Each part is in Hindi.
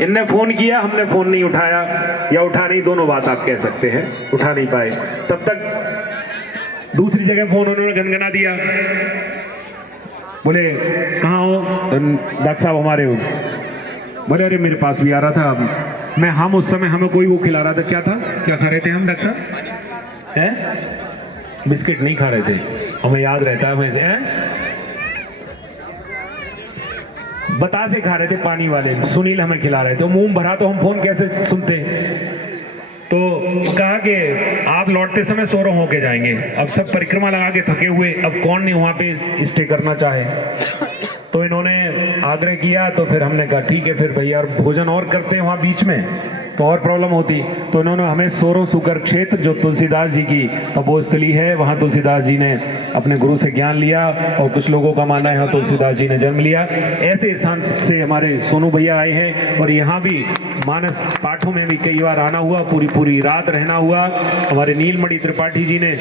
इनने फोन किया, हमने फोन नहीं उठाया, या उठा नहीं, दोनों बात आप कह सकते हैं, उठा नहीं पाए। तब तक दूसरी जगह फोन उन्होंने गनगना दिया, बोले कहाँ हो? डॉक्टर साहब हमारे हो। बोले अरे मेरे पास भी आ रहा था मैं, हम उस समय हमें कोई वो खिला रहा था, क्या था, क्या खा रहे थे हम डॉक्टर साहब? हैं? बिस्किट नहीं खा रहे थे, हमें याद रहता है वैसे। हैं? बतासे खा रहे थे, पानी वाले सुनील हमें खिला रहे थे, मुंह भरा तो हम फोन कैसे सुनते। तो कहा कि आप लौटते समय सोरो होके जाएंगे, अब सब परिक्रमा लगा के थके हुए, अब कौन नहीं वहां पे स्टे करना चाहे। तो इन्होंने आग्रह किया, तो फिर हमने कहा ठीक है फिर भैया, और भोजन और करते हैं वहाँ बीच में तो और प्रॉब्लम होती। तो इन्होंने हमें सोरो सुकर क्षेत्र, जो तुलसीदास जी की तपोस्थली है, वहाँ तुलसीदास जी ने अपने गुरु से ज्ञान लिया, और कुछ लोगों का मानना है तुलसीदास जी ने जन्म लिया। ऐसे स्थान से हमारे सोनू भैया आए हैं, और यहाँ भी मानस पाठों में भी कई बार आना हुआ, पूरी रात रहना हुआ। हमारे नीलमणि त्रिपाठी जी ने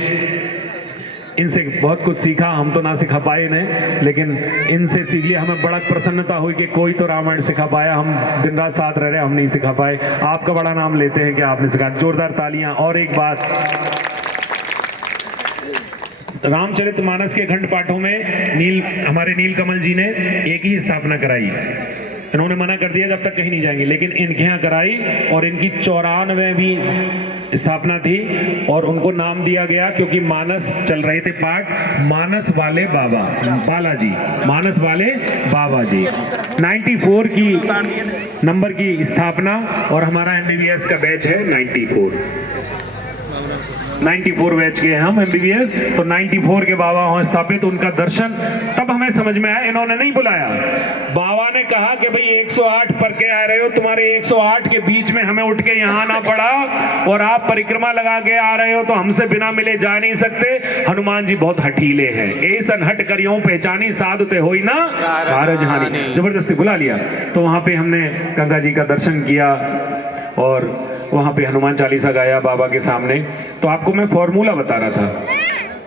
इनसे बहुत कुछ सीखा, हम तो ना सिखा पाए इन्हें, लेकिन इनसे सीख लिया। हमें बड़ा प्रसन्नता हुई कि कोई तो रामायण सिखा पाया, हम दिन रात साथ रह रहे, हम नहीं सिखा पाए। आपका बड़ा नाम लेते हैं कि आपने सिखा, जोरदार तालियां। और एक बात, रामचरितमानस के खंड पाठों में हमारे नीलकमल जी ने एक ही स्थापना कराई, इन्होंने मना कर दिया जब तक कहीं नहीं जाएंगे, लेकिन इनके यहाँ कराई, और इनकी 94वीं स्थापना थी, और उनको नाम दिया गया क्योंकि मानस चल रहे थे पाठ, मानस वाले बाबा बालाजी, मानस वाले बाबा जी। 94 की नंबर की स्थापना, और हमारा MBBS का बैच है 94 बैच के हम MBBS, तो 94 के बाबा वहां स्थापित, उनका दर्शन तब हमें समझ में आया। इन्होंने नहीं बुलाया, बाबा ने कहा कि भाई 108 पर के आ रहे हो, तुम्हारे 108 के बीच में हमें उठ के यहाँ आना पड़ा, और आप परिक्रमा लगा के आ रहे हो तो हमसे बिना मिले जा नहीं सकते। हनुमान जी बहुत हठीले हैं, ऐसा हट करियो पहचानी साधते हो ना कारज हानि, जबरदस्ती बुला लिया। तो वहां पे हमने गंगा जी का दर्शन किया, और वहां पे हनुमान चालीसा गाया बाबा के सामने। तो आपको मैं फॉर्मूला बता रहा था,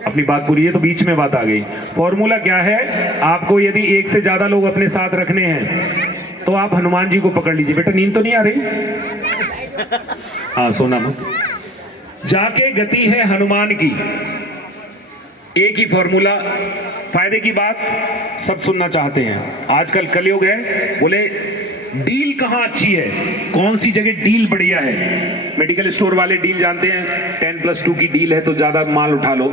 अपनी बात पूरी है तो बीच में बात आ गई। फॉर्मूला क्या है, आपको यदि एक से ज्यादा लोग अपने साथ रखने हैं तो आप हनुमान जी को पकड़ लीजिए। बेटा नींद तो नहीं आ रही? हाँ, सोना मत। जाके गति है हनुमान की, एक ही फॉर्मूला। फायदे की बात सब सुनना चाहते हैं, आजकल कलयुग है, बोले डील कहाँ अच्छी है, कौन सी जगह डील बढ़िया है। मेडिकल स्टोर वाले डील जानते हैं, 10+2 की डील है तो ज्यादा माल उठा लो।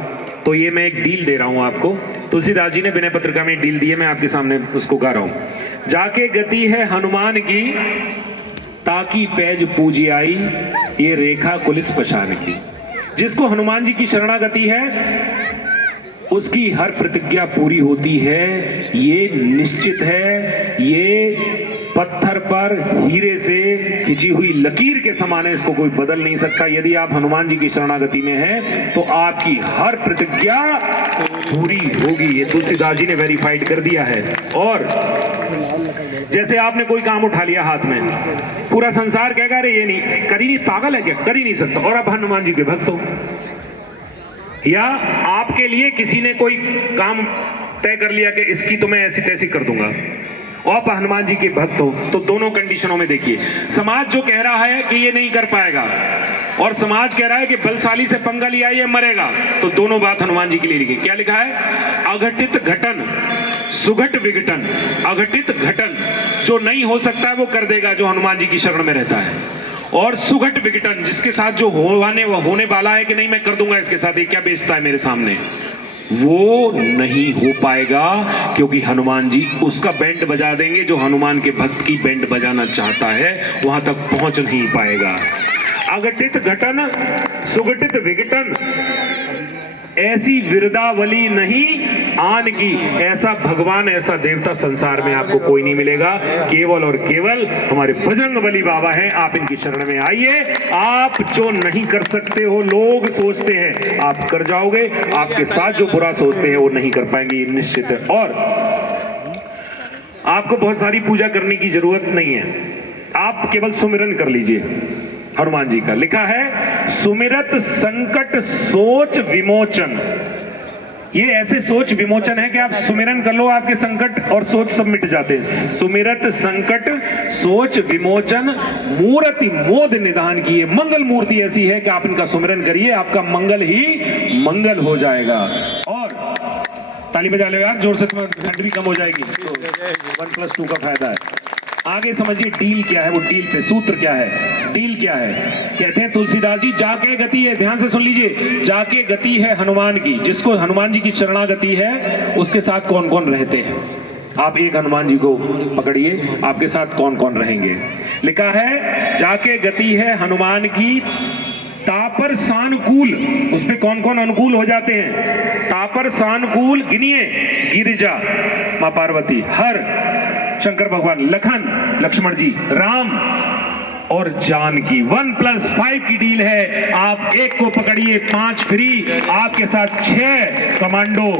तो ये मैं एक डील दे रहा हूं आपको, तुलसीदास जी ने विनय पत्रिका में डील दी है, मैं आपके सामने उसको गा रहा हूं। जाके गति है हनुमान की, ताकि पैज पूजी आई, ये रेखा कुलिस पशान की। जिसको हनुमान जी की शरणागति है उसकी हर प्रतिज्ञा पूरी होती है, ये निश्चित है। ये पत्थर पर हीरे से खिंची हुई लकीर के समान है, इसको कोई बदल नहीं सकता। यदि आप हनुमान जी की शरणागति में हैं तो आपकी हर प्रतिज्ञा पूरी होगी, ये तुलसीदास जी ने वेरीफाइड कर दिया है। और जैसे आपने कोई काम उठा लिया हाथ में, पूरा संसार कहेगा अरे ये नहीं कर ही नहीं, पागल है क्या, कर ही नहीं सकता, और आप हनुमान जी के भक्त हो। या आपके लिए किसी ने कोई काम तय कर लिया कि इसकी तो मैं ऐसी तैसी कर दूंगा, और आप हनुमान जी के भक्त हो, तो दोनों कंडीशनों में देखिए, समाज जो कह रहा है कि ये नहीं कर पाएगा, और समाज कह रहा है कि बलशाली से पंगा लिया ये मरेगा, तो दोनों बात हनुमान जी के लिए लिखी। क्या लिखा है? अघटित घटन सुघट विघटन। अघटित घटन जो नहीं हो सकता है वो कर देगा जो हनुमान जी की शरण में रहता है, और सुघट विघटन जिसके साथ जो होने वाला है कि नहीं मैं कर दूंगा इसके साथ, ये क्या बेचता है मेरे सामने, वो नहीं हो पाएगा, क्योंकि हनुमान जी उसका बैंड बजा देंगे जो हनुमान के भक्त की बैंड बजाना चाहता है, वहां तक पहुंच नहीं पाएगा। अघटित घटन सुघटित विघटन, ऐसी विरदावली नहीं आन की, ऐसा भगवान ऐसा देवता संसार में आपको कोई नहीं मिलेगा। केवल और केवल हमारे बजरंगबली बाबा हैं, आप इनकी शरण में आइए। आप जो नहीं कर सकते हो, लोग सोचते हैं आप कर जाओगे, आपके साथ जो बुरा सोचते हैं वो नहीं कर पाएंगे, ये निश्चित है। और आपको बहुत सारी पूजा करने की जरूरत नहीं है, आप केवल सुमिरन कर लीजिए। हनुमान जी का लिखा है, सुमिरत संकट सोच विमोचन, ये ऐसे सोच विमोचन है कि आप सुमिरन कर लो, आपके संकट और सोच सब मिट जाते हैं। सुमिरत संकट सोच विमोचन मूर्ति मोद निदान की ये मंगल मूर्ति ऐसी है कि आप इनका सुमिरन करिए, आपका मंगल ही मंगल हो जाएगा। और ताली बजा लो यार जोर से, ठंड भी कम हो जाएगी, तो 1+2 का फायदा है। आगे समझिए डील क्या है, वो डील पे सूत्र क्या है, डील क्या है। कहते हैं तुलसीदास जी, जाके गति है, ध्यान से सुन लीजिए, जाके गति है हनुमान की, जिसको हनुमान जी की शरणागति है उसके साथ कौन कौन रहते हैं। आप एक हनुमान जी को पकड़िए, आपके साथ कौन कौन रहेंगे। लिखा है जाके गति है हनुमान की, तापर सानुकूल, उस पे कौन कौन अनुकूल हो जाते हैं। तापर सानुकूल गिनिए, गिरिजा मां पार्वती, हर शंकर भगवान, लखन लक्ष्मण जी, राम और जानकी। 1+5 की डील है। आप एक को पकड़िए 5 फ्री, आपके साथ 6 कमांडो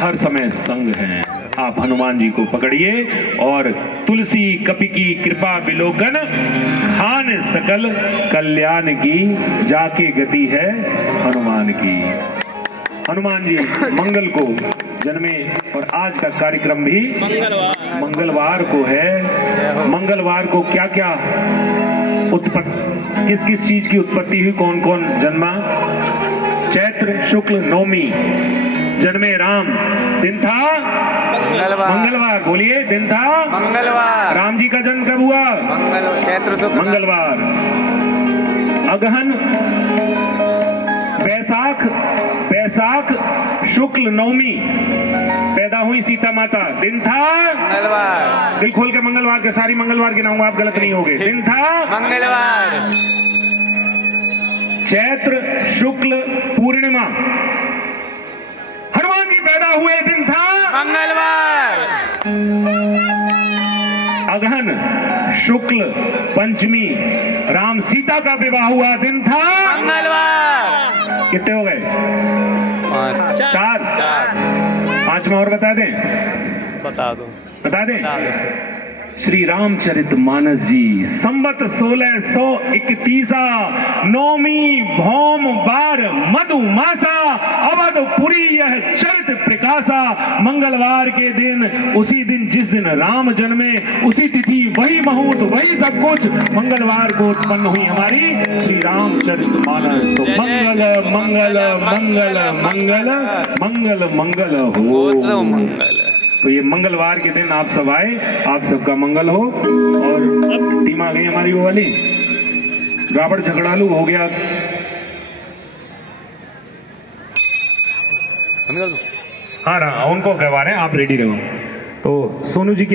हर समय संग हैं। आप हनुमान जी को पकड़िए और तुलसी कपि की कृपा विलोकन, खान सकल कल्याण की, जाके गति है हनुमान की। हनुमान जी मंगल को जन्मे और आज का कार्यक्रम भी मंगलवार को है। मंगलवार को क्या क्या उत्पत्ति, किस किस चीज की उत्पत्ति हुई, कौन कौन जन्मा। चैत्र शुक्ल नवमी जन्मे राम, दिन था मंगलवार। बोलिए दिन था मंगलवार। राम जी का जन्म कब हुआ, चैत्र शुक्ल मंगलवार। अगहन बैसाख शुक्ल नवमी पैदा हुई सीता माता, दिन था मंगलवार। दिल खोल के मंगलवार के, सारी मंगलवार गिनाऊंगा, आप गलत नहीं होगे। दिन था मंगलवार। चैत्र शुक्ल पूर्णिमा हनुमान जी पैदा हुए, दिन था मंगलवार। अगहन शुक्ल पंचमी राम सीता का विवाह हुआ, दिन था मंगलवार। कितने हो गए, 4। 5 में और बता दें, बता दें। श्री रामचरित मानस जी, संवत 1631 नौमी भौम बार मधुमासा, अवधपुरी यह चरित प्रकाशा। मंगलवार के दिन, उसी दिन जिस दिन राम जन्मे, उसी तिथि वही मुहूर्त वही सब कुछ, मंगलवार को उत्पन्न हुई हमारी श्री रामचरित मानस। तो मंगल मंगल मंगल मंगल मंगल मंगल हो। तो ये मंगलवार के दिन आप सब आए, आप सबका मंगल हो। और टीम आ गई हमारी वो वाली, रावण झगड़ालू हो गया। हाँ उनको कहवा रहे हैं, आप रेडी रहो। तो सोनू जी की